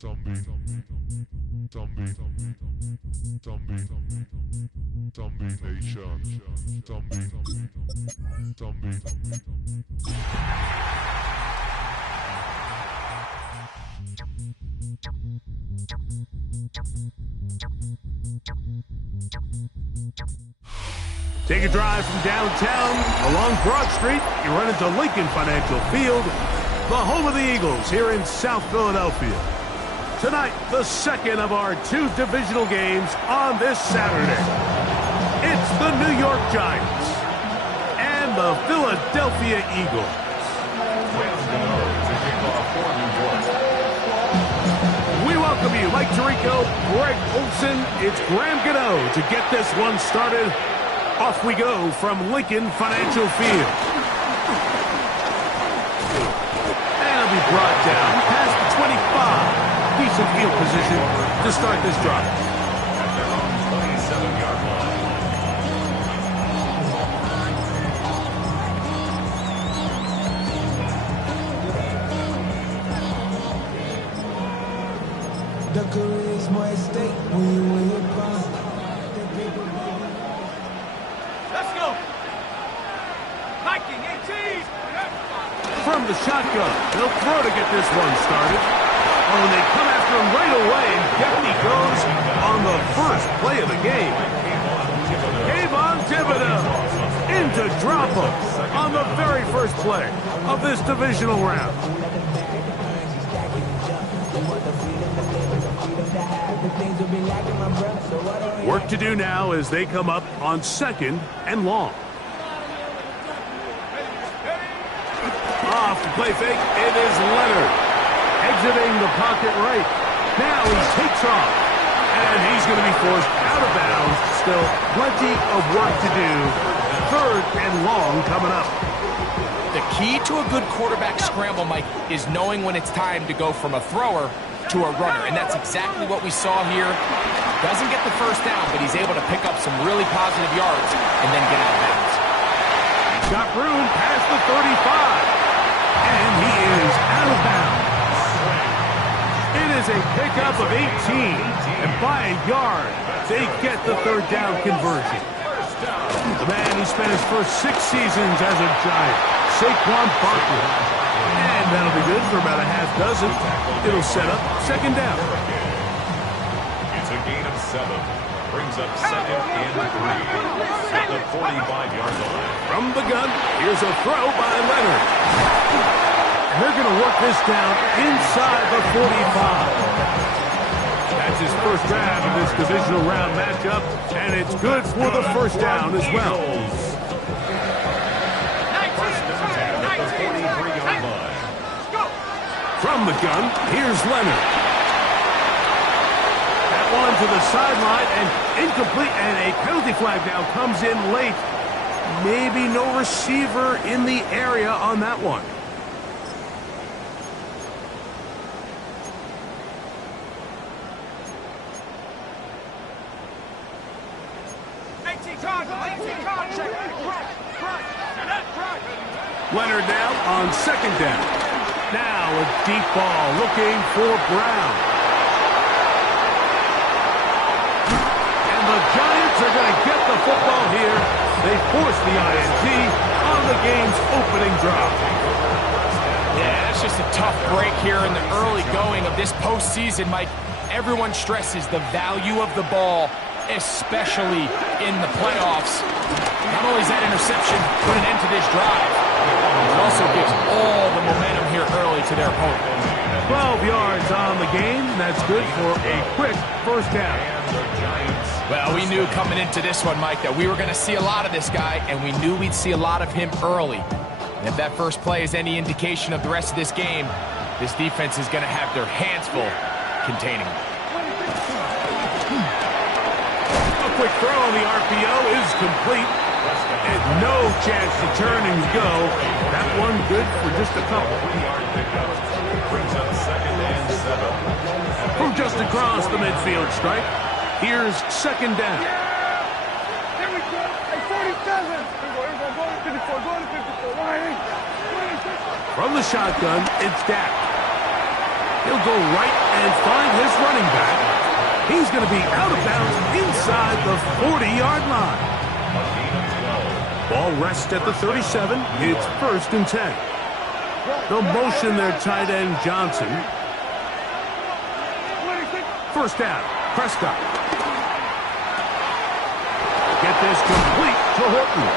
Take a drive from downtown along Broad Street. You run into Lincoln Financial Field, the home of the Eagles here in South Philadelphia. Tonight, the second of our two divisional games on this Saturday. It's the New York Giants and the Philadelphia Eagles. We welcome you, Mike Tirico, Greg Olson. It's Graham Gano to get this one started. Off we go from Lincoln Financial Field. And it'll be brought down past the 25. Decent field position to start this drive. At their own 27-yard line. The charisma at stake when you win your prime. Let's go! Viking 18! From the shotgun, they'll throw to get this one started. Oh, and they come after him right away, and down he goes on the first play of the game. Kayvon Thibodeaux into drop-up on the very first play of this divisional round. Work to do now as they come up on 2nd and long. Off the play fake, it is Leonard. Exiting the pocket right. Now he takes off. And he's going to be forced out of bounds. Still plenty of work to do. 3rd and long coming up. The key to a good quarterback scramble, Mike, is knowing when it's time to go from a thrower to a runner. And that's exactly what we saw here. Doesn't get the first down, but he's able to pick up some really positive yards and then get out of bounds. He's got room past the 35. And he is out of bounds. It is a pickup of 18. And by a yard, they get the 3rd down conversion. The man who spent his first 6 seasons as a Giant, Saquon Barkley. And that'll be good for about a half dozen. It'll set up 2nd down. It's a gain of 7. Brings up 2nd and 3. At the 45-yard line. From the gun, here's a throw by Leonard. And they're going to work this down inside the 45. That's his first drive of this divisional round matchup, and it's good for the first down as well. From the gun, here's Leonard. That one to the sideline and incomplete, and a penalty flag now comes in late. Maybe no receiver in the area on that one. Leonard now on 2nd down. Now a deep ball looking for Brown. And the Giants are going to get the football here. They force the INT on the game's opening drive. Yeah, that's just a tough break here in the early going of this postseason, Mike. Everyone stresses the value of the ball, especially in the playoffs. Not only is that interception put an end to this drive, it also gives all the momentum here early to their opponent. 12 yards on the game. That's good for a quick first down. Well, we knew coming into this one, Mike, that we were going to see a lot of this guy, and we knew we'd see a lot of him early. And if that first play is any indication of the rest of this game, this defense is going to have their hands full containing him. A quick throw on the RPO is complete. And no chance to turn and go. That one good for just a couple. Brings up 2nd and 7. From just across the midfield stripe, here's 2nd down. Here we go. Hey, 47. Go to 54. Go to 54. From the shotgun, it's Dak. He'll go right and find his running back. He's going to be out of bounds inside the 40-yard line. Ball rests at the 37. It's 1st and 10. They'll motion their tight end, Johnson. 1st down, Prescott. Get this complete to Horton.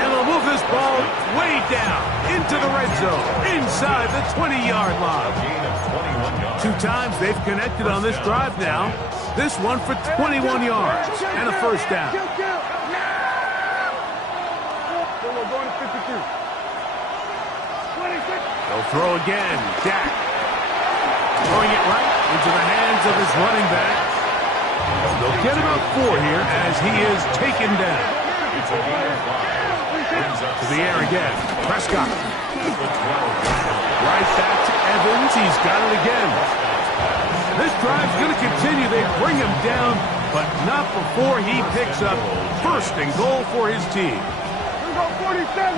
And they'll move this ball way down into the red zone, inside the 20-yard line. 2 times they've connected on this drive now. This one for 21 yards and a 1st down. They'll throw again. Dak throwing it right into the hands of his running back. They'll get about 4 here as he is taken down. To the air again. Prescott. Right back to Evans. He's got it again. This drive's going to continue. They bring him down, but not before he picks up 1st and goal for his team. Here we go, 47.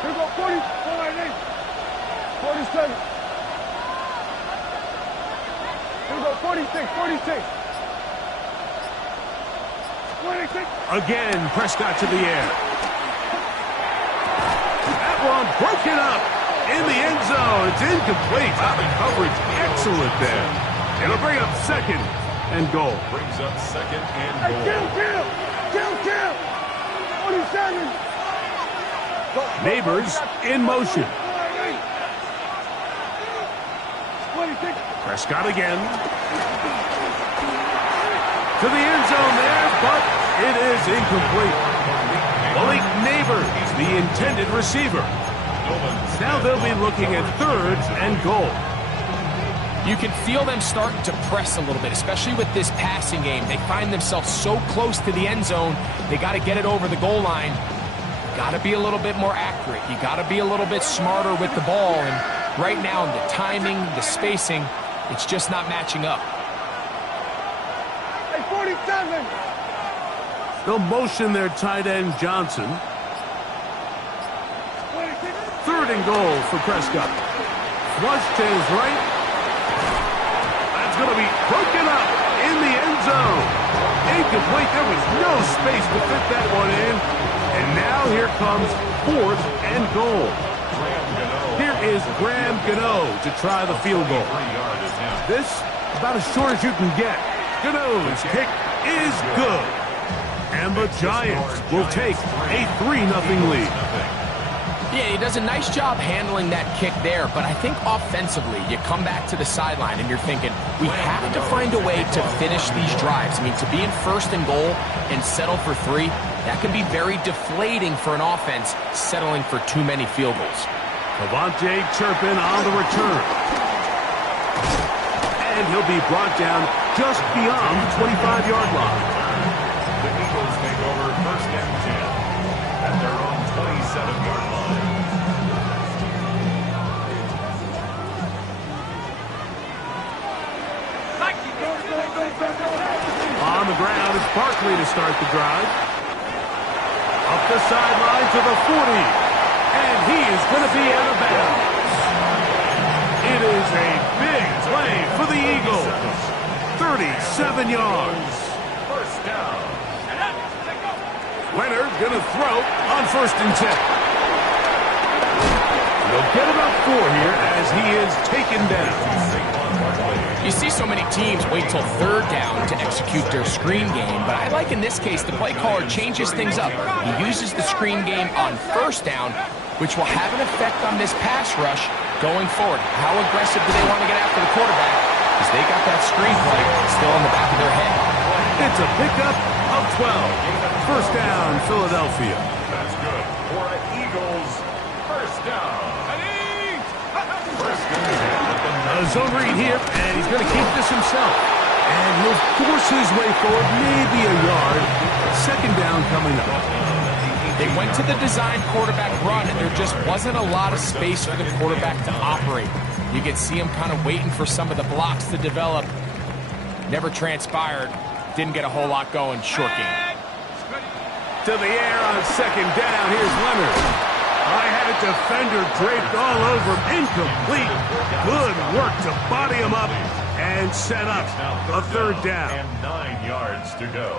Here we go, 40. 47. Here we go, 46, 46. 26. Again, Prescott to the air. That one broken up in the end zone. It's incomplete. The coverage excellent there. It'll bring up 2nd and goal. Brings up 2nd and Hey, goal. kill. 47. Neighbors in motion. 26. Prescott again. To the end zone there, but it is incomplete. Malik Neighbors, the intended receiver. Now they'll be looking at 3rd and goal. You can feel them starting to press a little bit, especially with this passing game. They find themselves so close to the end zone, they got to get it over the goal line. Got to be a little bit more accurate. You got to be a little bit smarter with the ball. And right now, the timing, the spacing, it's just not matching up. Hey, 47. They'll motion their tight end, Johnson. 3rd and goal for Prescott. Flush to his right. That's going to be broken up in the end zone. Incomplete. There was no space to fit that one in. And now here comes 4th and goal. Here is Graham Gano to try the field goal. This about as short as you can get. Gano's kick is good. And the Giants will take a 3-0 lead. Yeah, he does a nice job handling that kick there, but I think offensively, you come back to the sideline and you're thinking, we have to find a way to finish these drives. I mean, to be in 1st and goal and settle for 3, that can be very deflating for an offense settling for too many field goals. Devontae Turpin on the return. And he'll be brought down just beyond the 25-yard line. The Eagles take over 1st and 10 at their own 27-yard line. On the ground is Barkley to start the drive. Up the sideline to the 40. And he is going to be out of bounds. It is a big play for the Eagles. 37 yards. 1st down. Leonard going to throw on 1st and 10. They'll get about 4 here as he is taken down. You see so many teams wait till 3rd down to execute their screen game, but I like in this case the play caller changes things up. He uses the screen game on 1st down, which will have an effect on this pass rush going forward. How aggressive do they want to get after the quarterback? Because they got that screen play still in the back of their head. It's a pickup of 12. 1st down, Philadelphia. That's good for the Eagles. 1st down. A zone read here, and he's going to keep this himself. And he'll force his way forward, maybe a yard. 2nd down coming up. They went to the design quarterback run, and there just wasn't a lot of space for the quarterback to operate. You could see him kind of waiting for some of the blocks to develop. Never transpired. Didn't get a whole lot going. Short game. To the air on 2nd down. Here's Leonard. I had it defender draped all over him. Incomplete. Good work to body him up and set up a third down. And 9 yards to go.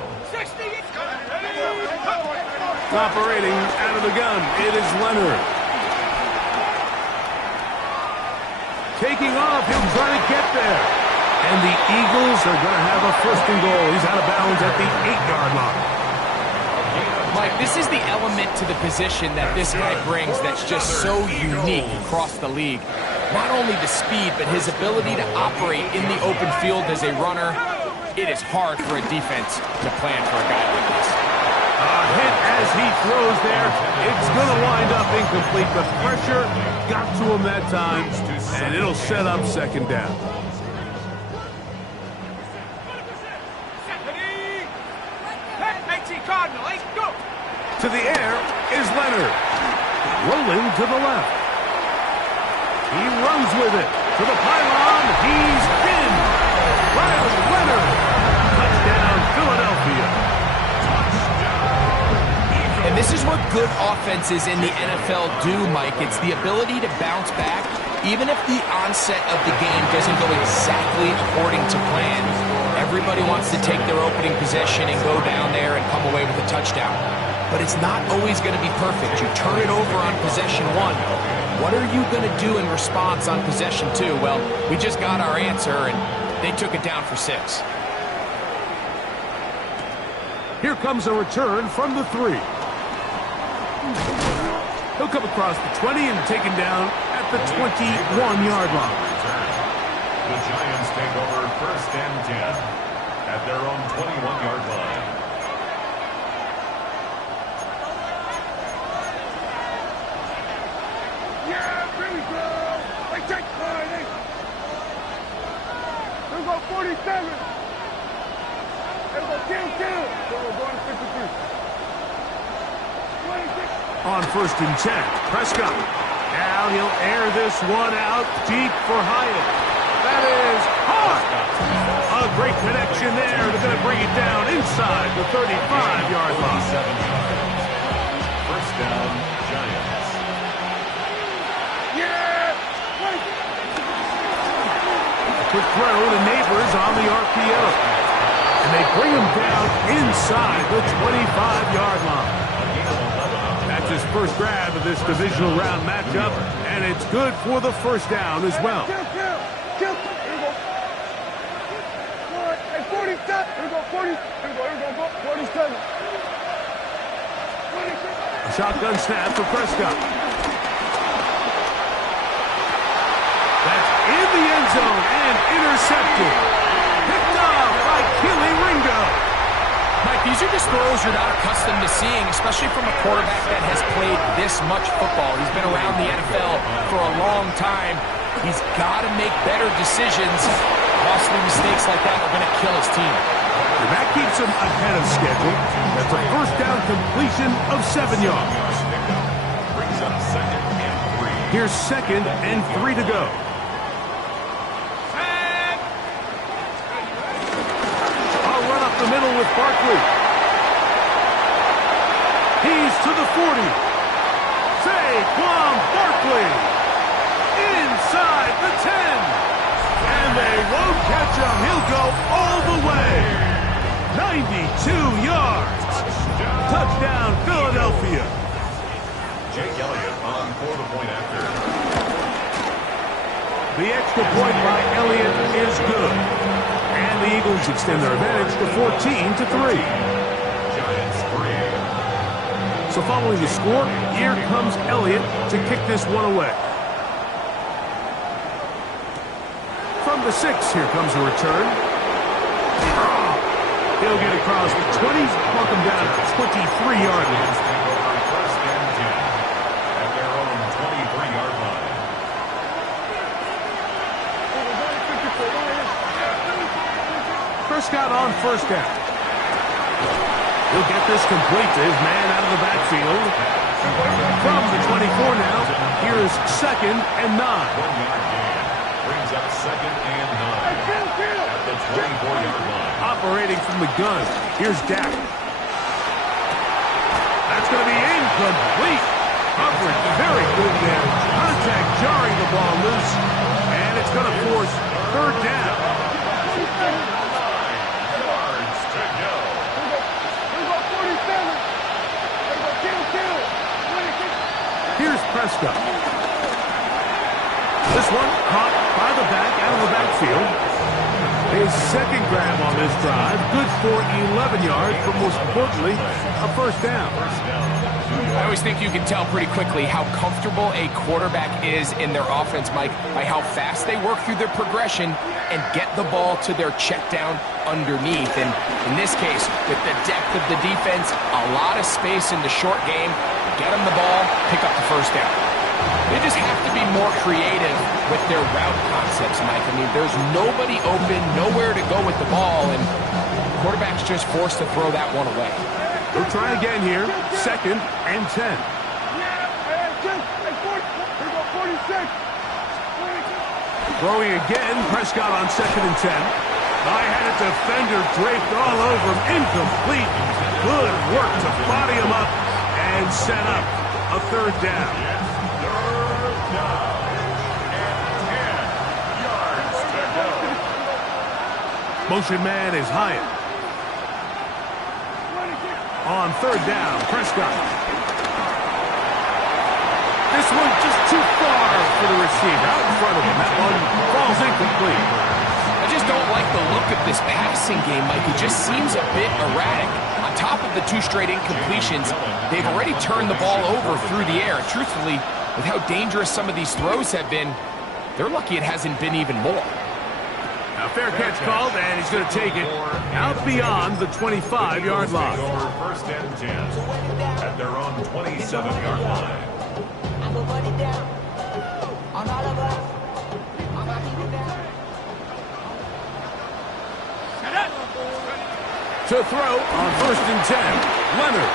Operating out of the gun, it is Leonard. Taking off, he'll try to get there. And the Eagles are going to have a first and goal. He's out of bounds at the 8-yard line. Mike, this is the element to the position that this guy brings that's just so unique across the league. Not only the speed, but his ability to operate in the open field as a runner. It is hard for a defense to plan for a guy like this. A hit as he throws there. It's going to wind up incomplete. The pressure got to him that time, and it'll set up second down. To the air is Leonard. Rolling to the left. He runs with it. To the pylon. He's in. Riley Leonard. Touchdown, Philadelphia. And this is what good offenses in the NFL do, Mike. It's the ability to bounce back, even if the onset of the game doesn't go exactly according to plan. Everybody wants to take their opening possession and go down there and come away with a touchdown. But it's not always going to be perfect. You turn it over on possession 1. What are you going to do in response on possession 2? Well, we just got our answer, and they took it down for 6. Here comes a return from the 3. He'll come across the 20 and taken down at the 21-yard line. The Giants take over first and 10 at their own 21-yard line. Yeah, pretty good. They take mine. Here we go, 47. Here we go, 10. Here we go, 53. 26. On first and 10, Prescott. Now he'll air this one out deep for Hyatt. That is hard. A great connection there. They're going to bring it down inside the 35-yard line. First down, Giants. Yeah! Quick throw to Neighbors on the RPO. And they bring him down inside the 25-yard line. That's his first grab of this divisional round matchup, and it's good for the first down as well. Kill. Here we go. Hey, 47. Here we go, 40. Here we go, 47. 26. A shotgun snap for Prescott. That's in the end zone and intercepted. Picked up by Kelee Ringo. Mike, these are just throws you're not accustomed to seeing, especially from a quarterback that has played this much football. He's been around the NFL for a long time. He's got to make better decisions. Costly mistakes like that are going to kill his team. And that keeps him ahead of schedule. That's a first down completion of 7 yards. Brings up second and 3. Here's second and 3 to go. I'll run up the middle with Barkley. He's to the 40. Saquon Barkley. Inside the 10. And they won't catch him. He'll go all the way. 92 yards. Touchdown, Philadelphia. Jake Elliott on for the point after. The extra point by Elliott is good. And the Eagles extend their advantage to 14-3. Giants 3. So following the score, here comes Elliott to kick this one away. From the 6, here comes a return. He'll get across the 20, walk him down to the 23-yard line. First and 10 at their own 23-yard line. Prescott on first down. He'll get this complete to his man out of the backfield. From the 24 now, here's second and 9. 1-yard gain. Brings up second and 9 at the 24-yard line. Operating from the gun, here's Dak. That's going to be incomplete. Coverage very good ball loose, and it's going to force third down. Yards to go. Here we go 47. Here we go kill. Here's Prescott. This one caught by the back out of the backfield. His second grab on this drive, good for 11 yards, but most importantly, a first down. I always think you can tell pretty quickly how comfortable a quarterback is in their offense, Mike, by how fast they work through their progression and get the ball to their check down underneath. And in this case, with the depth of the defense, a lot of space in the short game, get them the ball, pick up the first down. They just have to be more creative with their route concepts, Mike. I mean, there's nobody open, nowhere to go with the ball, and quarterback's just forced to throw that one away. They'll try again here, 2nd and 10. Throwing again, Prescott on 2nd and 10. I had a defender draped all over him, incomplete. Good work to body him up and set up a third down. Motion man is Hyatt. On third down, Prescott. This one just too far for the receiver. Out in front of him. That one falls incomplete. I just don't like the look of this passing game, Mike. It just seems a bit erratic. On top of the 2 straight incompletions, they've already turned the ball over through the air. Truthfully, with how dangerous some of these throws have been, they're lucky it hasn't been even more. A fair catch called, and he's going to take it out beyond the 25-yard line. Over 1st and 10 at their own 27-yard line. To throw on 1st and 10, Leonard.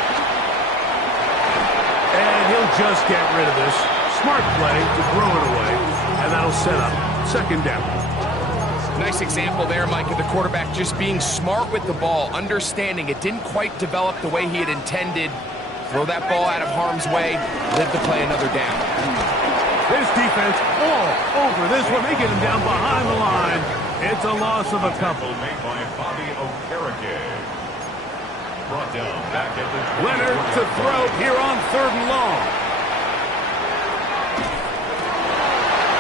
And he'll just get rid of this. Smart play to throw it away, and that'll set up 2nd down. Nice example there, Mike, of the quarterback just being smart with the ball, understanding it didn't quite develop the way he had intended. Throw that ball out of harm's way, live to play another down. This defense all over this one. They get him down behind the line. It's a loss of a couple. Made by Bobby Okereke. Brought down back at the Leonard to throw here on 3rd and long.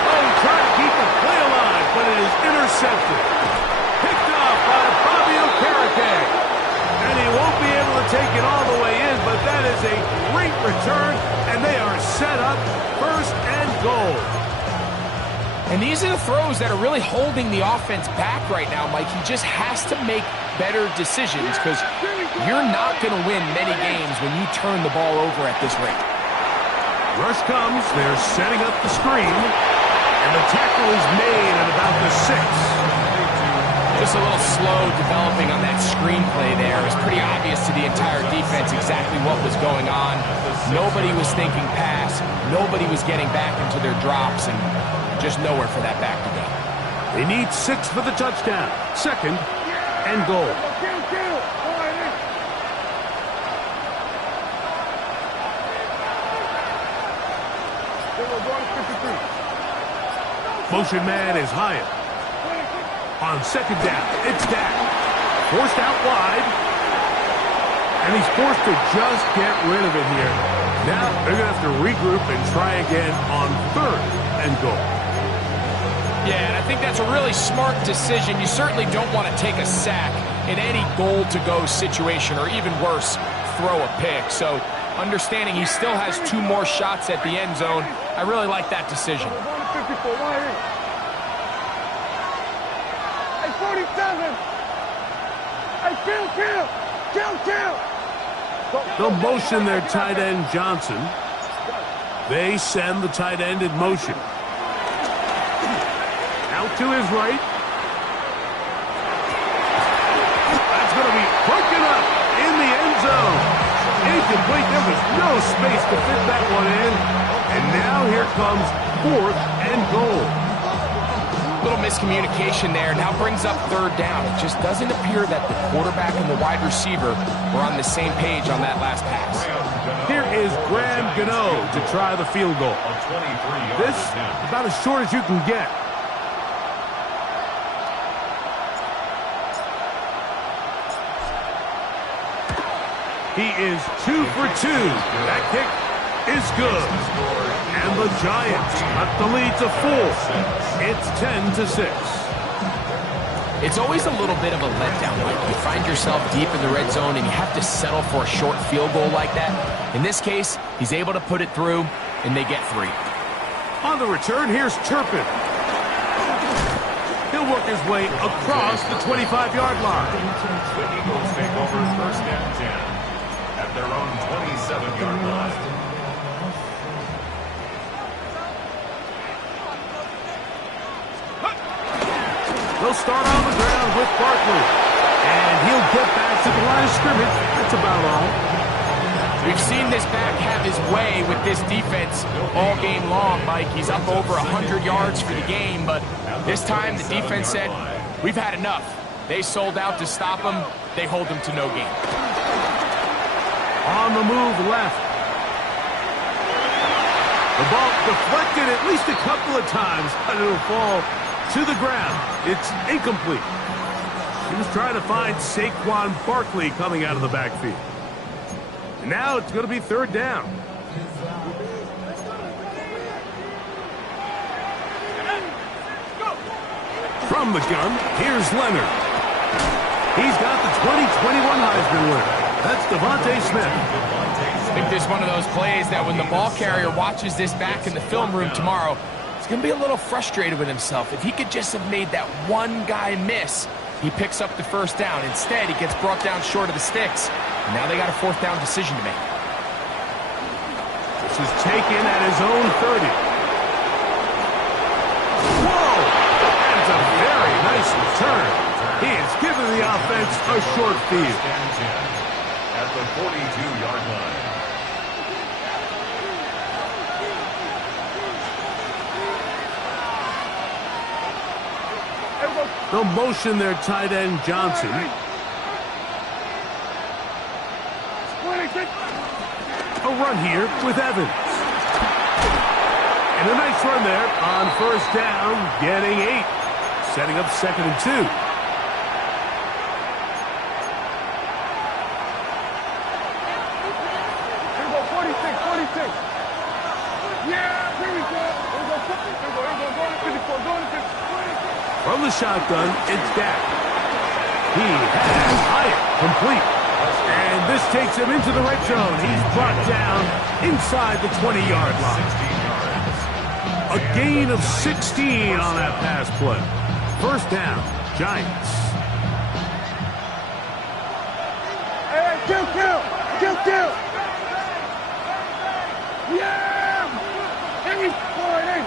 Oh, trying to keep the play alive, but it is intercepted. Picked off by Bobby Okereke. And he won't be able to take it all the way in, but that is a great return, and they are set up 1st and goal. And these are the throws that are really holding the offense back right now, Mike. He just has to make better decisions because you're not going to win many games when you turn the ball over at this rate. Rush comes. They're setting up the screen. And the tackle is made at about the 6. Just a little slow developing on that screenplay there. It was pretty obvious to the entire defense exactly what was going on. Nobody was thinking pass. Nobody was getting back into their drops, and just nowhere for that back to go. They need 6 for the touchdown. 2nd and goal. Motion man is Hyatt. On 2nd down, it's Dak. Forced out wide. And he's forced to just get rid of it here. Now they're going to have to regroup and try again on 3rd and goal. Yeah, and I think that's a really smart decision. You certainly don't want to take a sack in any goal-to-go situation, or even worse, throw a pick. So understanding he still has 2 more shots at the end zone, I really like that decision. 47. Kill. They'll motion their tight end, Johnson. They send the tight end in motion. Out to his right. That's going to be broken up in the end zone. Incomplete. There was no space to fit that one in. And now here comes 4th and goal. Little miscommunication there. Now brings up 3rd down. It just doesn't appear that the quarterback and the wide receiver were on the same page on that last pass. Here is Graham Gano to try the field goal. This is about as short as you can get. He is 2 for 2. That kick is good. And the Giants cut the lead to 4. It's 10-6. It's always a little bit of a letdown, Mike. You find yourself deep in the red zone and you have to settle for a short field goal like that. In this case, he's able to put it through, and they get 3. On the return, here's Turpin. He'll work his way across the 25-yard line. The Eagles take over 1st and 10 at their own 27-yard line. They'll start on the ground with Barkley. And he'll get back to the line of scrimmage. That's about all. We've seen this back have his way with this defense all game long, Mike. He's up over 100 yards for the game, but this time the defense said, we've had enough. They sold out to stop him. They hold him to no gain. On the move left. The ball deflected at least a couple of times, but it'll fall to the ground. It's incomplete. He was trying to find Saquon Barkley coming out of the backfield. And now it's going to be 3rd down. From the gun, here's Leonard. He's got the 2021 Heisman winner. That's Devontae Smith. I think this is one of those plays that when the ball carrier watches this back in the film room tomorrow, he's going to be a little frustrated with himself. If he could just have made that one guy miss, he picks up the 1st down. Instead, he gets brought down short of the sticks. And now they got a 4th down decision to make. This is taken at his own 30. Whoa! That's a very nice return. He has given the offense a short field. At the 42-yard line. They'll motion their tight end, Johnson. A run here with Evans. And a nice run there on 1st down, getting 8. Setting up 2nd and 2. Here we go, 46. Yeah, here we go. Here we go, going to 54, going to 54. From the shotgun, it's Dak. He has Hyatt complete. And this takes him into the red zone. He's brought down inside the 20-yard line. A gain of 16 on that pass play. 1st down, Giants. Hey, kill. Yeah! Hey, boy, hey.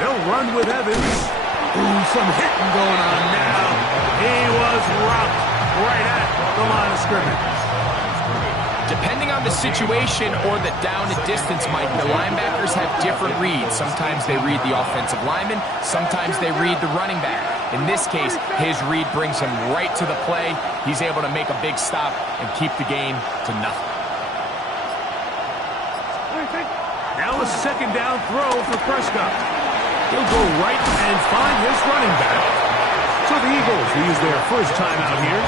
They'll run with Evans. Ooh, some hitting going on now. He was rocked right at the line of scrimmage. Depending on the situation or the down and distance, Mike, the linebackers have different reads. Sometimes they read the offensive lineman. Sometimes they read the running back. In this case, his read brings him right to the play. He's able to make a big stop and keep the game to nothing. Now a 2nd down throw for Prescott. He'll go right and find his running back. So the Eagles will use their 1st time out here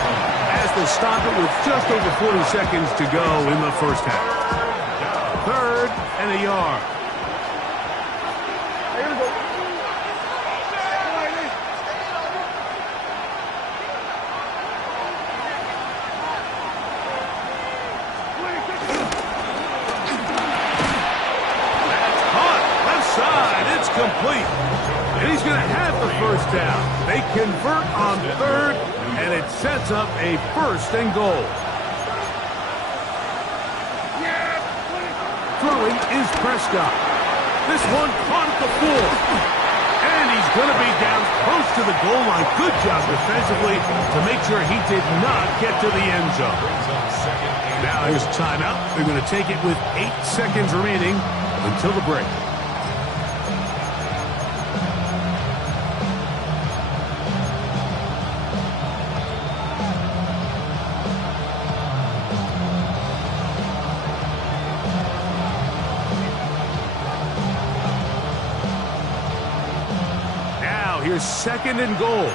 as they stop it with just over 40 seconds to go in the 1st half. 3rd and a yard. Here we go. That's caught. Left side. It's complete. And he's going to have the 1st down. They convert on 3rd, and it sets up a 1st and goal. Throwing is Prescott. This one caught at the 4. And he's going to be down close to the goal line. Good job defensively to make sure he did not get to the end zone. Now here's a timeout. They're going to take it with 8 seconds remaining until the break. second and goal.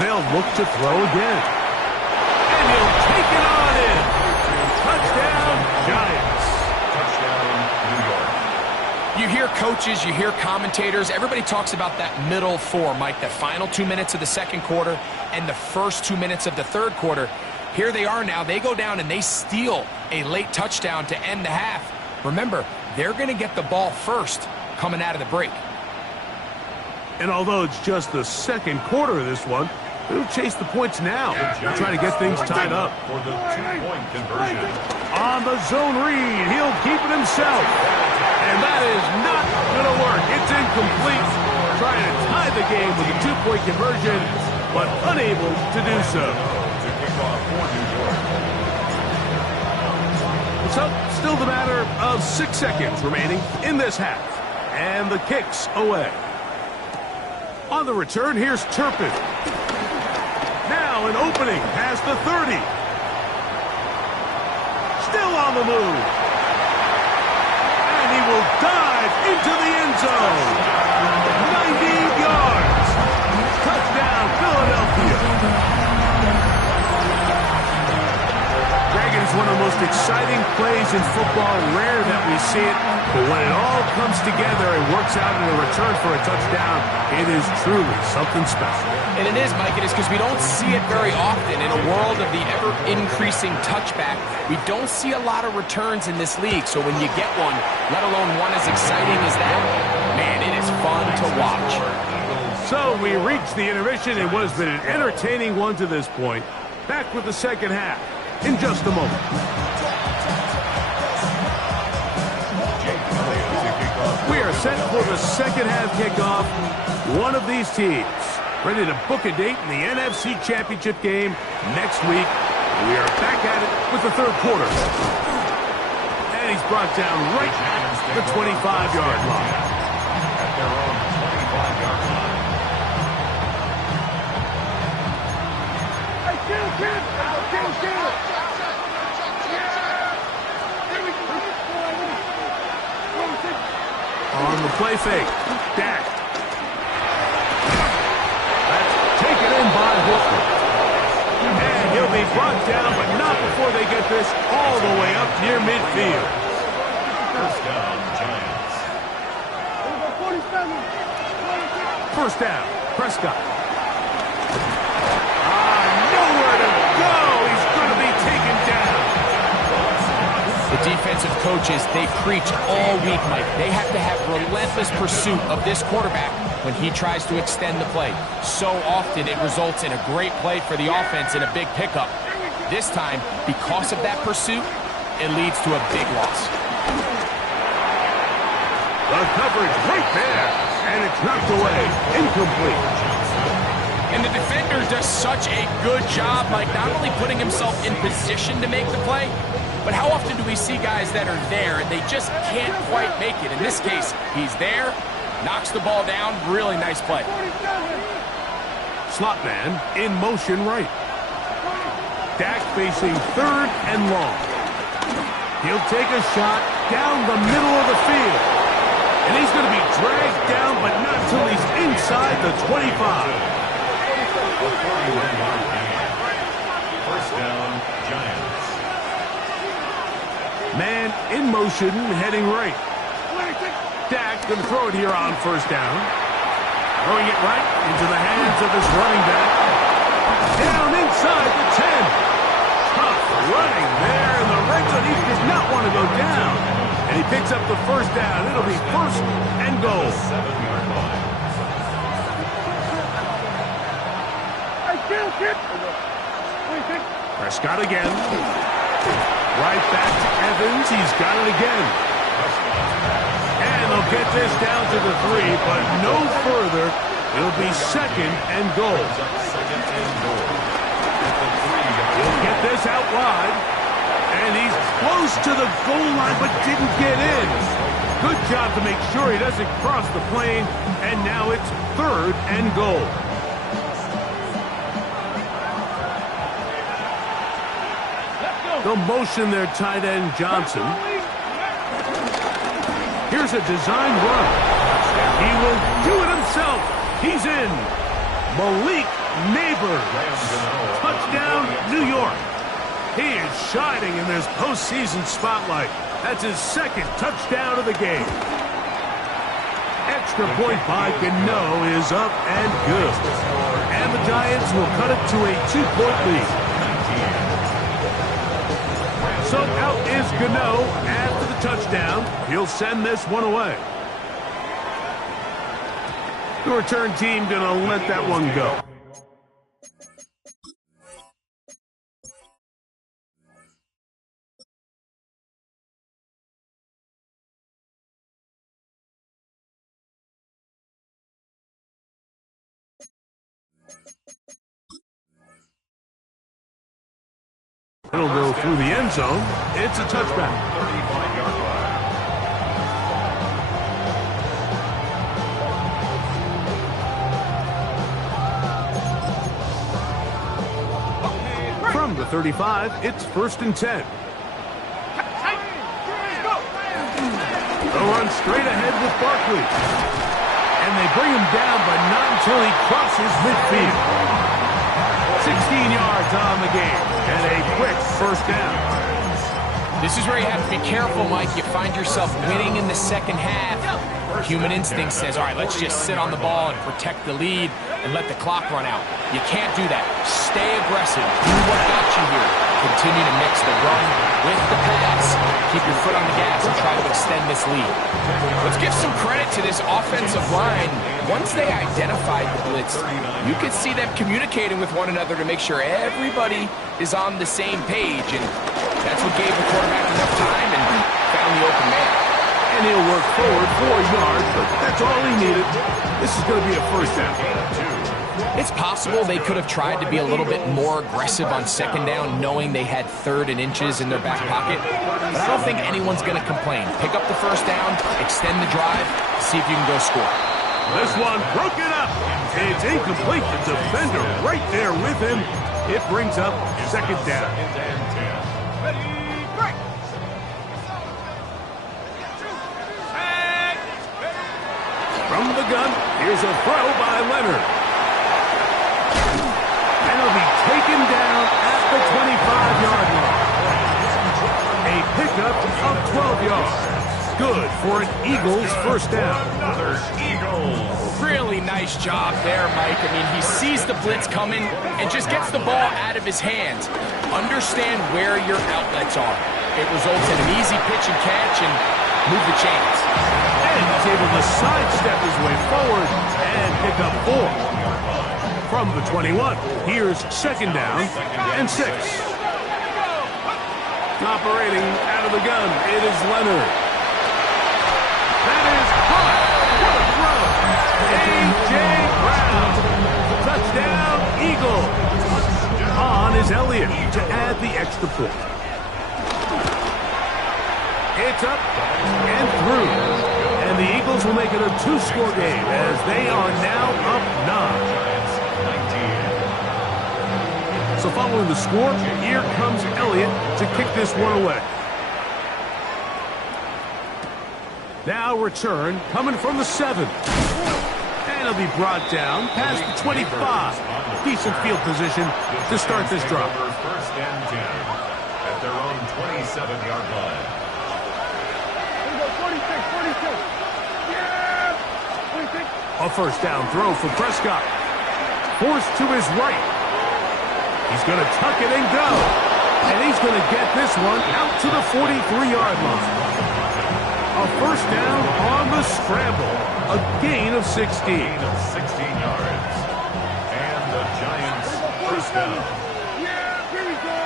They'll look to throw again. And he'll take it on in. Touchdown, Giants. Touchdown, New York. You hear coaches, you hear commentators, everybody talks about that middle four, Mike, the final 2 minutes of the second quarter and the first 2 minutes of the third quarter. Here they are now. They go down and they steal a late touchdown to end the half. Remember, they're going to get the ball first coming out of the break. And although it's just the second quarter of this one, they'll chase the points now, try to get things tied up. For the two-point conversion. On the zone read, he'll keep it himself. And that is not going to work. It's incomplete. Trying to tie the game with a two-point conversion, but unable to do so. To kick off for New York. So, still the matter of 6 seconds remaining in this half. And the kick's away. On the return, here's Turpin. Now an opening past the 30. Still on the move. And he will dive into the end zone. 90 yards. Touchdown, Philadelphia. It's one of the most exciting plays in football. Rare that we see it, but when it all comes together and works out in a return for a touchdown, it is truly something special. And it is, Mike, it is because we don't see it very often. In a world of the ever-increasing touchback, we don't see a lot of returns in this league. So when you get one, let alone one as exciting as that, man, it is fun to watch. So we reach the intermission in what has been an entertaining one to this point. Back with the second half in just a moment. We are set for the second half kickoff. One of these teams ready to book a date in the NFC Championship game next week. We are back at it with the third quarter. And he's brought down right at the 25-yard line. At their own 25-yard line. Hey, kill. On the play fake, Dak. That's taken in by Hooker. And he'll be brought down, but not before they get this all the way up near midfield. First down, Giants. First down, Prescott. Nowhere to go. He's going to be taken down. The defensive coaches, they preach all week, Mike. They have to have relentless pursuit of this quarterback when he tries to extend the play. So often it results in a great play for the offense and a big pickup. This time, because of that pursuit, it leads to a big loss. The coverage right there, and it's knocked away, incomplete. And the defender does such a good job, Mike, not only putting himself in position to make the play, but how often do we see guys that are there and they just can't quite make it? In this case, he's there, knocks the ball down, really nice play. Slot man in motion right. Dak facing third and long. He'll take a shot down the middle of the field. And he's going to be dragged down, but not till he's inside the 25. First down, Giants. Man in motion, heading right. Dak going to throw it here on first down. Throwing it right into the hands of his running back. Down inside the 10. Tough running there in the red zone. He does not want to go down. And he picks up the first down. It'll be first and goal. 7-yard line. Prescott again. Right back to Evans. He's got it again. And they'll get this down to the 3, but no further. It'll be second and goal. Second and goal. He'll get this out wide. And he's close to the goal line, but didn't get in. Good job to make sure he doesn't cross the plane. And now it's third and goal. They'll motion their tight end, Johnson. Here's a design run. He will do it himself. He's in. Malik Neighbors. Touchdown, New York. He is shining in this postseason spotlight. That's his second touchdown of the game. Extra point by Gano is up and good. And the Giants will cut it to a 2-point lead. So out is Gano after the touchdown. He'll send this one away. The return team going to let that one go. It'll go through the end zone. It's a touchback. 35-yard line. From the 35, it's 1st and 10. They'll run straight ahead with Barkley. And they bring him down, but not until he crosses midfield. 16 yards on the game, and a quick first down. This is where you have to be careful, Mike. You find yourself winning in the second half. Human instinct says, all right, let's just sit on the ball and protect the lead and let the clock run out. You can't do that. Stay aggressive. Do what got you here. Continue to mix the run with the pass. Keep your foot on the gas and try to extend this lead. Let's give some credit to this offensive line. Once they identified the blitz, you could see them communicating with one another to make sure everybody is on the same page. And that's what gave the quarterback enough time and found the open man. And he'll work forward 4 yards, but that's all he needed. This is going to be a first down. It's possible they could have tried to be a little bit more aggressive on second down, knowing they had 3rd and inches in their back pocket. But I don't think anyone's going to complain. Pick up the first down, extend the drive, see if you can go score. This one broken up. It's incomplete. The defender right there with him. It brings up 2nd down. From the gun, here's a throw by Leonard. And he'll be taken down at the 25-yard line. A pickup of 12 yards. Good for an Eagles first down. Another Eagles. Really nice job there, Mike. I mean, he sees the blitz coming and just gets the ball out of his hands. Understand where your outlets are. It results in an easy pitch and catch and move the chains. And he's able to sidestep his way forward and pick up 4. From the 21, here's 2nd down and 6. Operating out of the gun, it is Leonard. That is caught. What a throw. A.J. Brown. Touchdown, Eagles. On is Elliott to add the extra point. It's up and through. And the Eagles will make it a 2-score game as they are now up 9. So following the score, here comes Elliott to kick this one away. Now return coming from the 7. And it'll be brought down past the 25. Decent field position to start this drive. 1st and 10 at their own 27-yard line. 46. Yeah! 46. A first down throw for Prescott. Forced to his right. He's going to tuck it and go. And he's going to get this one out to the 43-yard line. A first down on the scramble. A gain of 16. Gain of 16 yards. And the Giants first down. Yeah, here we go.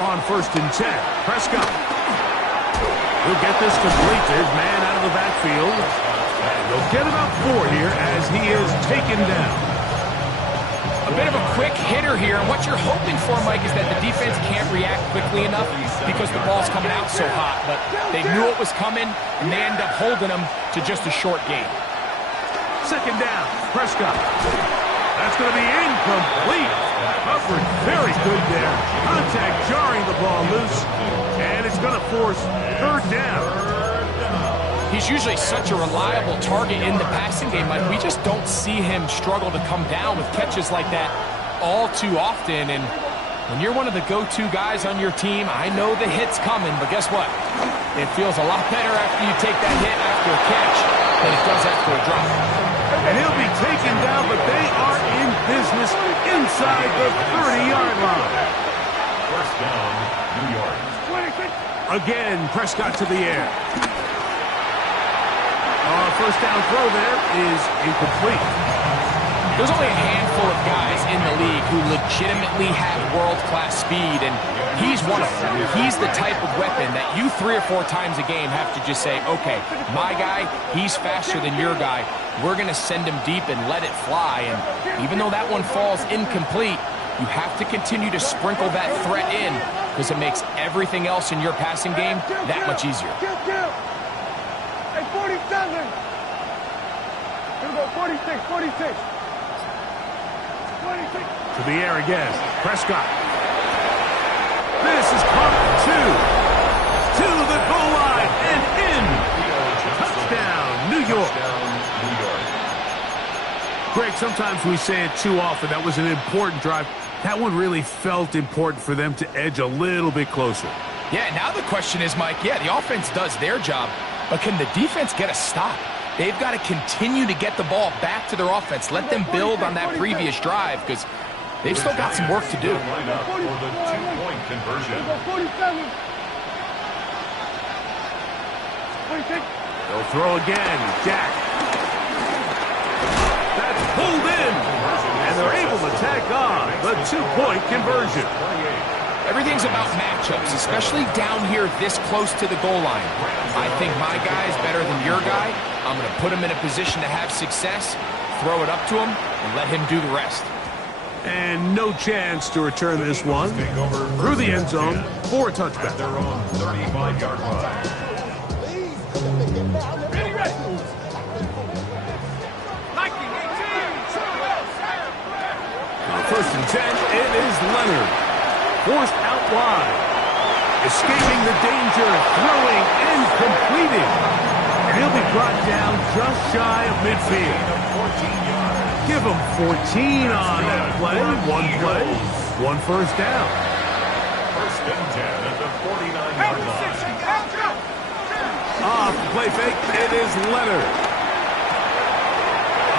On 1st and 10, Prescott. He'll get this complete to his man out of the backfield. And they'll get about 4 here as he is taken down. A bit of a quick hitter here, and what you're hoping for, Mike, is that the defense can't react quickly enough because the ball's coming out so hot. But they knew it was coming, and they end up holding them to just a short gain. 2nd down, Prescott. That's going to be incomplete. Covered very good there. Contact jarring the ball loose. And it's going to force third down. He's usually such a reliable target in the passing game. Like, we just don't see him struggle to come down with catches like that all too often. And when you're one of the go-to guys on your team, I know the hit's coming, but guess what? It feels a lot better after you take that hit after a catch than it does after a drop. And he'll be taken down, but they are in business inside the 30-yard line. First down, New York. Again, Prescott to the air. First down throw there is incomplete. There's only a handful of guys in the league who legitimately have world-class speed, and he's one of them. He's the type of weapon that you 3 or 4 times a game have to just say, okay, my guy, he's faster than your guy. We're going to send him deep and let it fly. And even though that one falls incomplete, you have to continue to sprinkle that threat in because it makes everything else in your passing game that much easier. Hey, 47. Here we go, 46, 46. 26. To the air again. Prescott. This is caught 2. To the goal line and in. Touchdown, New York. Greg, sometimes we say it too often. That was an important drive. That one really felt important for them to edge a little bit closer. Yeah, now the question is, Mike, yeah, the offense does their job, but can the defense get a stop? They've got to continue to get the ball back to their offense. Let them build on that previous drive because they've still got some work to do. For the 2-point conversion. 47. 26. They'll throw again. Jack. That's pulled in. And they're able to tack on the 2-point conversion. Everything's about matchups, especially down here this close to the goal line. I think my guy is better than your guy. I'm going to put him in a position to have success, throw it up to him, and let him do the rest. And no chance to return this one through the end zone for a touchback. Their own 35-yard line. First and 10, it is Leonard. Forced out wide. Escaping the danger, throwing and completing. And he'll be brought down just shy of midfield. Give him 14 on that play. One play, one first down. First and 10 at the 49-yard line. Off the play fake, it is Leonard.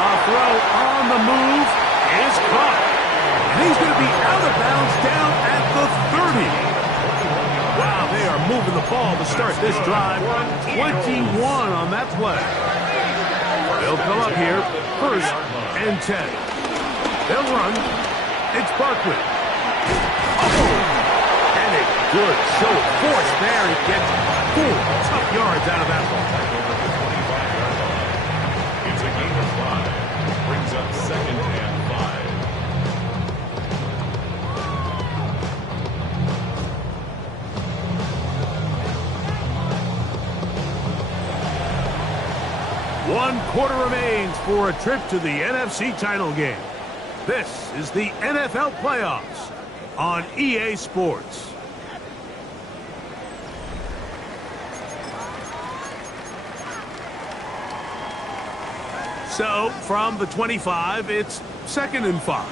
A throw on the move is caught. And he's going to be out of bounds down at the 30. Wow, they are moving the ball to start this drive. 21 on that play. They'll come up here, first and 10. They'll run. It's Barkley. Oh, and a good show of force there. He gets 4 tough yards out of that ball. It's a gain of 5. Brings up second and 5. One quarter remains for a trip to the NFC title game. This is the NFL playoffs on EA Sports. So, from the 25, it's second and 5.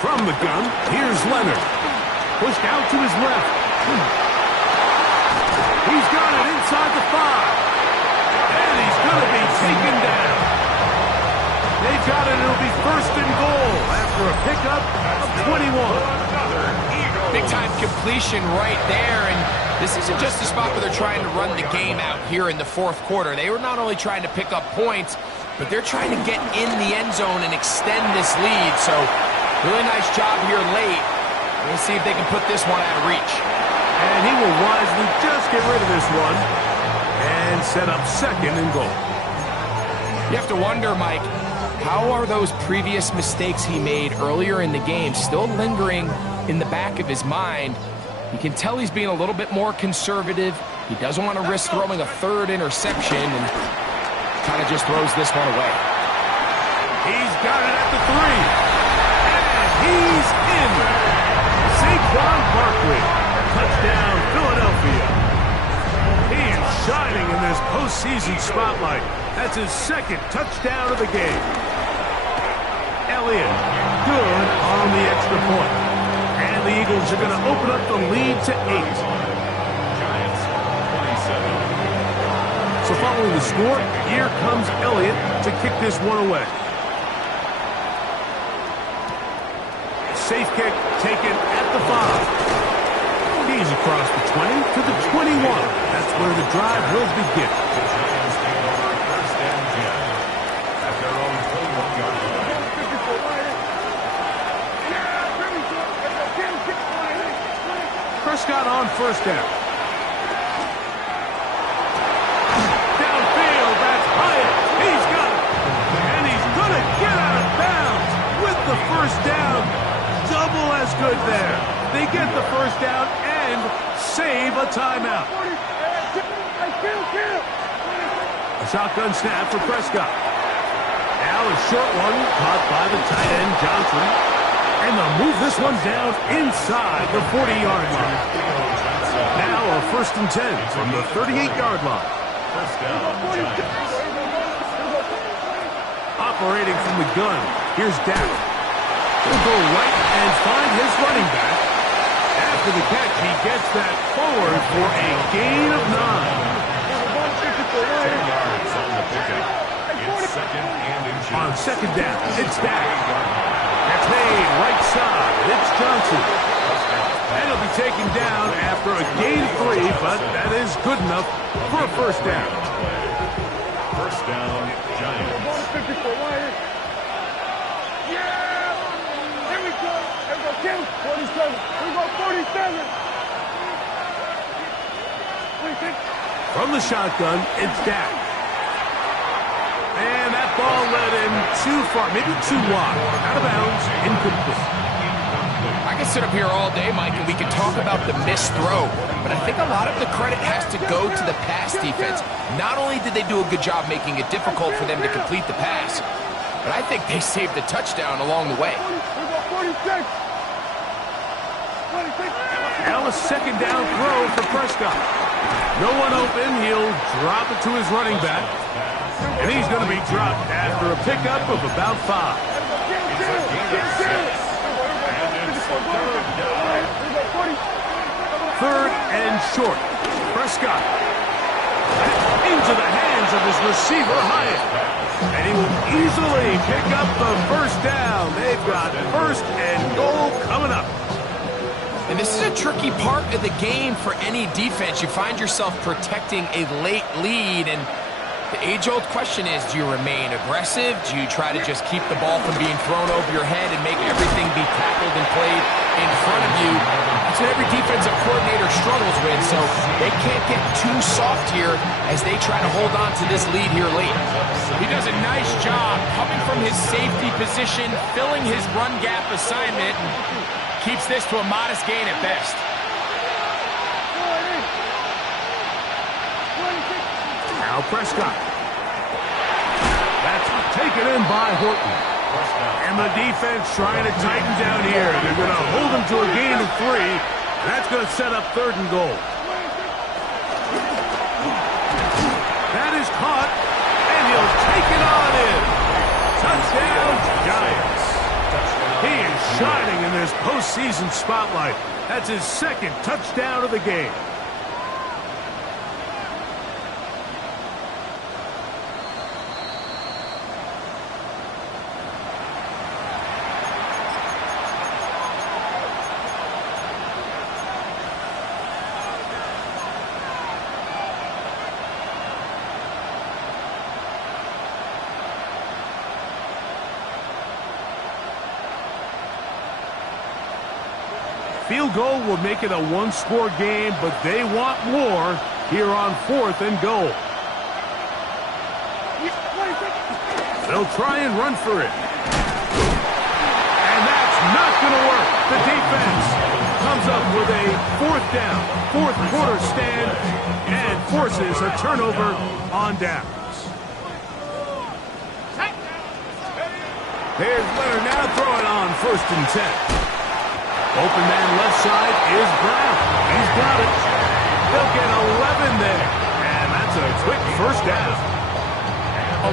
From the gun, here's Leonard. Pushed out to his left. He's got it inside the 5. And he's going to be taken down. They've got it. It'll be first and goal after a pickup of 21. Big-time completion right there, and this isn't just a spot where they're trying to run the game out here in the fourth quarter. They were not only trying to pick up points, but they're trying to get in the end zone and extend this lead. So, really nice job here late. We'll see if they can put this one out of reach. And he will wisely just get rid of this one and set up second and goal. You have to wonder, Mike, how are those previous mistakes he made earlier in the game still lingering in the back of his mind? You can tell he's being a little bit more conservative. He doesn't want to risk throwing a third interception and kind of just throws this one away. He's got it at the 3. And he's in. Saquon Barkley. Touchdown, Philadelphia. He is shining in this postseason spotlight. That's his second touchdown of the game. Elliott, good on the extra point. And the Eagles are going to open up the lead to 8. Giants 27. So following the score, here comes Elliott to kick this one away. Safe kick taken at the 5. He's across the 20 to the 21. That's where the drive will begin. The Giants take over first and 10 at their own 21-yard line. Prescott on first down. Downfield, that's Hyatt. He's got it. And he's going to get out of bounds with the first down. Double as good there. They get the first down and save a timeout. A shotgun snap for Prescott. Now a short one caught by the tight end Johnson. And they'll move this one down inside the 40-yard line. Now a first and 10 from the 38-yard line. First down, Giants. Operating from the gun, here's Dak. He'll go right and find his running back. After the catch, he gets that forward for a gain of 9. 10 yards on the pickup. It's second and inches. On second down, it's Dak. That's made right side. It's Johnson. And he'll be taken down after a gain of 3, but that is good enough for a first down. First down, Giants. Here we go. 47. We go 47. From the shotgun, it's Dak. And that ball led him too far, maybe too wide. Out of bounds, incomplete. I can sit up here all day, Mike, and we can talk about the missed throw, but I think a lot of the credit has to go to the pass defense. Not only did they do a good job making it difficult for them to complete the pass, but I think they saved the touchdown along the way. Now a second down throw for Prescott. No one open. He'll drop it to his running back. And he's going to be dropped after a pickup of about 5. Third and short. Prescott. Into the hands of his receiver, Hyatt. And he will easily pick up the first down. They've got first and goal coming up. And this is a tricky part of the game for any defense. You find yourself protecting a late lead, and the age-old question is, do you remain aggressive? Do you try to just keep the ball from being thrown over your head and make everything be tackled and played in front of you? That's what every defensive coordinator struggles with, so they can't get too soft here as they try to hold on to this lead here late. He does a nice job coming from his safety position, filling his run gap assignment, and keeps this to a modest gain at best. Now Prescott. That's taken in by Horton. And the defense trying to tighten down here. They're going to hold him to a gain of 3. And that's going to set up third and goal. That is caught. And he'll take it on in. Touchdown, Giants. He is shining in this postseason spotlight. That's his second touchdown of the game. Field goal will make it a one-score game, but they want more here on fourth and goal. They'll try and run for it. And that's not going to work. The defense comes up with a fourth down, fourth quarter stand, and forces a turnover on downs. Here's Leonard now throwing on 1st and 10. Open man left side is Brown. He's got it. They'll get 11 there. And that's a quick 1st down.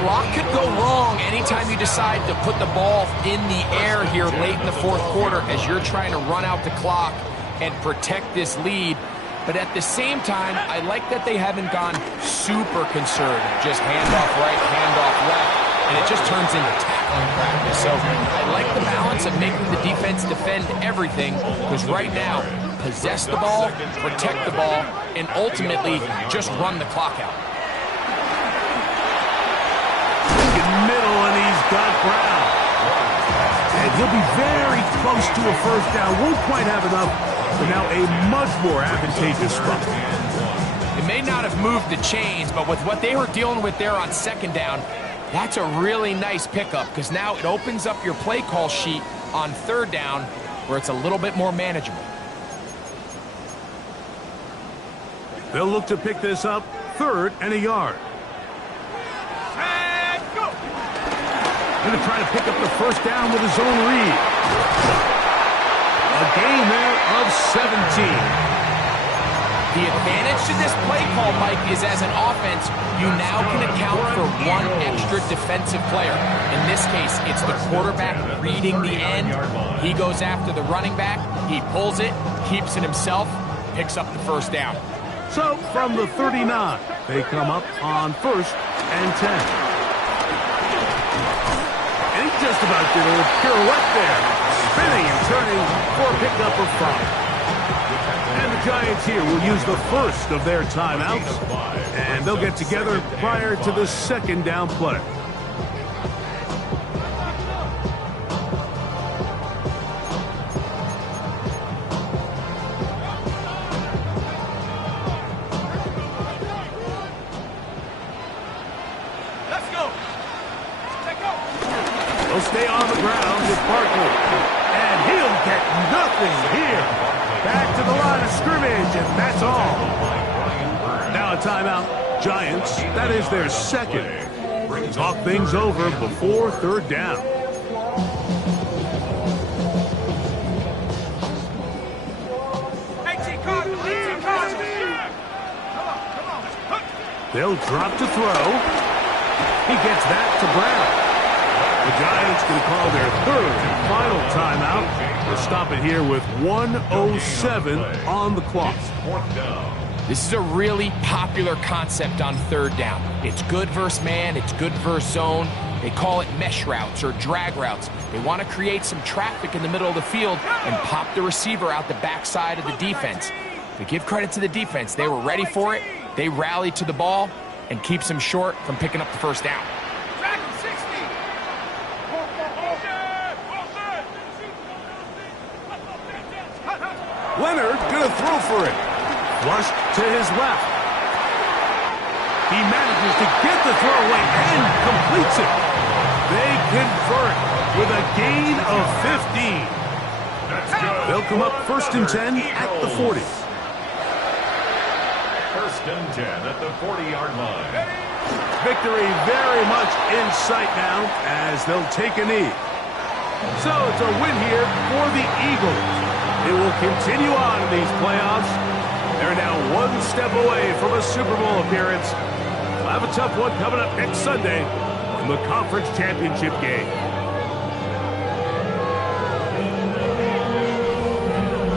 A lot could go wrong anytime you decide to put the ball in the air here late in the 4th quarter as you're trying to run out the clock and protect this lead. But at the same time, I like that they haven't gone super conservative. Just handoff right, handoff left, and it just turns into tackling practice. So I like the balance of making the defense defend everything, because right now, possess the ball, protect the ball, and ultimately just run the clock out. Middle, and he's got Brown. And he'll be very close to a 1st down. Won't quite have enough, but now a much more advantageous spot. It may not have moved the chains, but with what they were dealing with there on 2nd down, that's a really nice pickup, because now it opens up your play call sheet on 3rd down where it's a little bit more manageable. They'll look to pick this up 3rd and a yard. Going to try to pick up the 1st down with his own read. A gain there of 17. The advantage to this play call, Mike, is as an offense, you now can account for 1 extra defensive player. In this case, it's the quarterback reading the end. He goes after the running back. He pulls it, keeps it himself, picks up the 1st down. So from the 39, they come up on 1st and 10. And he just about did a little pirouette there, spinning and turning for a pickup of 5. And the Giants here will use the 1st of their timeouts, and they'll get together prior to the 2nd down play. He'll stay on the ground with Barkley. And he'll get nothing here. Back to the line of scrimmage, and that's all. Now a timeout. Giants, that is their 2nd. Talk things over before 3rd down. They'll drop to throw. He gets that to Brown. The Giants can call their 3rd and final timeout. They'll stop it here with 1:07 on the clock. This is a really popular concept on 3rd down. It's good versus man, it's good versus zone. They call it mesh routes or drag routes. They want to create some traffic in the middle of the field and pop the receiver out the backside of the defense. But give credit to the defense. They were ready for it. They rallied to the ball and keeps them short from picking up the 1st down. Leonard gonna throw for it. Flushed to his left. He manages to get the throw away and completes it. They convert with a gain of 15. They'll come up 1st and 10 at the 40. 1st and 10 at the 40-yard line. Victory very much in sight now as they'll take a knee. So it's a win here for the Eagles. They will continue on in these playoffs. They're now 1 step away from a Super Bowl appearance. We'll have a tough one coming up next Sunday in the conference championship game.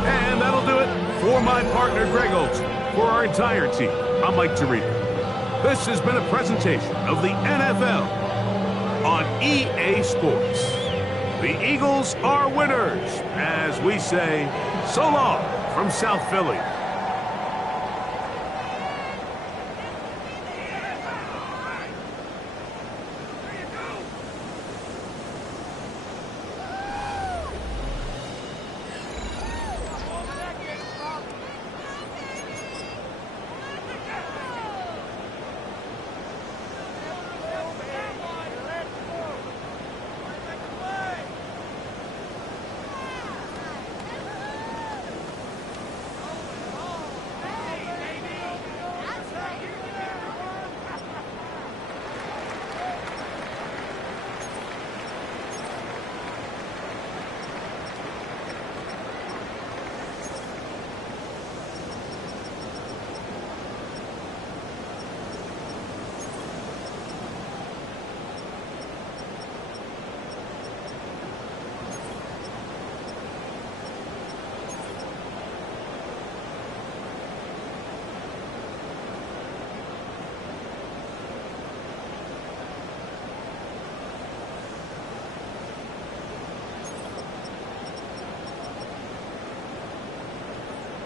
And that'll do it for my partner, Greg Olson. For our entire team, I'm Mike Tirico. This has been a presentation of the NFL on EA Sports. The Eagles are winners, as we say, so long from South Philly.